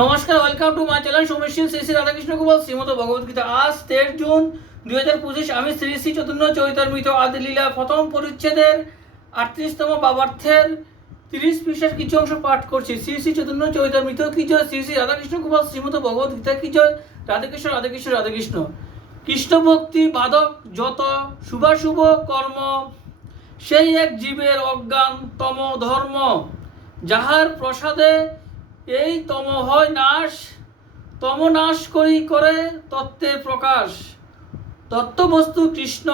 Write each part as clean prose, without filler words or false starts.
নমস্কার, welcome to my channel সোমেশীল শ্রী শ্রী রাধাকৃষ্ণ গোপাল শ্রীমদ ভগবদ্গীতা। আজ 13 জুন 2025। আমি শ্রী শ্রী চৈতন্য চরিতামৃত আদিলীলা প্রথম পরিচ্ছেদের 38তম বাবার্থের 30 পৃষ্ঠার কিছু অংশ পাঠ করছি। শ্রী শ্রী চৈতন্য চরিতামৃত কি জয়, শ্রী শ্রী রাধাকৃষ্ণ গোপাল শ্রীমদ ভগবদ্গীতা কি জয়। রাধেকৃষ্ণ রাধেকৃষ্ণ রাধেকৃষ্ণ। কৃষ্ণ ভক্তি বাধক যত শুভাশুভ কর্ম, সেই এক জীবের অজ্ঞান তম ধর্ম। যাহার প্রসাদে এই তম হয় নাশ, তম নাশ করি করে তত্ত্বের প্রকাশ। তত্ত্ববস্তু কৃষ্ণ,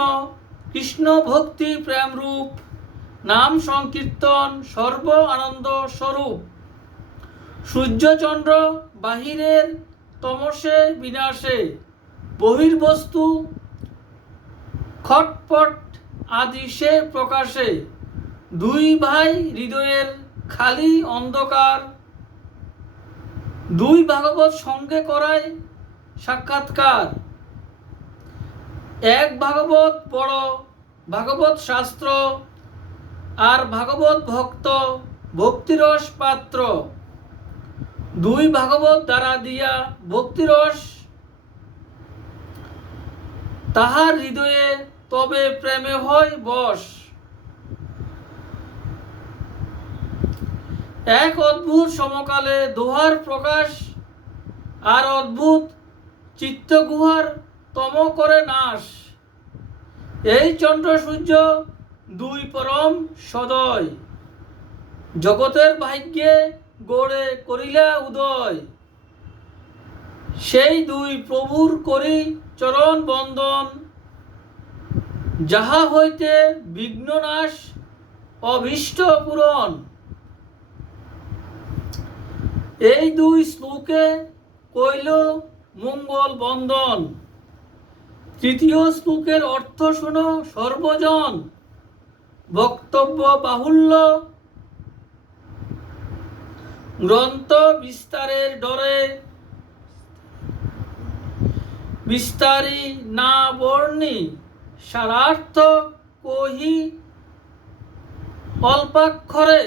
কৃষ্ণ ভক্তি প্রেম রূপ, নাম সংকীর্তন সর্ব আনন্দ স্বরূপ। সূর্যচন্দ্র বাহিরের তমসে বিনাশে, বহির্বস্তু খটপট আদি সে প্রকাশে। দুই ভাই হৃদয়ের খালি অন্ধকার, দুই ভাগবত সঙ্গে করায় সাক্ষাৎকার। এক ভাগবত বড় ভাগবত শাস্ত্র, আর ভাগবত ভক্ত ভক্তিরস পাত্র। দুই ভাগবত দ্বারা দিয়া ভক্তিরস, তাহার হৃদয়ে তবে প্রেমে হয় বশ। এক অদ্ভুত সমকালে দোহার প্রকাশ, আর অদ্ভুত চিত্তগুহার তম করে নাশ। এই চন্দ্র সূর্য দুই পরম সদয়, জগতের ভাগ্যে গড়ে করিলা উদয়। সেই দুই প্রভুর করি চরণ বন্দন, যাহা হইতে বিঘ্ন নাশ অভীষ্ট পূরণ। এই দুই শ্লোকে কইল মঙ্গল বন্দন। তৃতীয় শ্লোকের অর্থ শোনো সর্বজন, বক্তব্য বাহুল্য গ্রন্থ বিস্তারের ডরে। বিস্তারি না বর্ণি সারার্থ কহি অল্পাক্ষরে।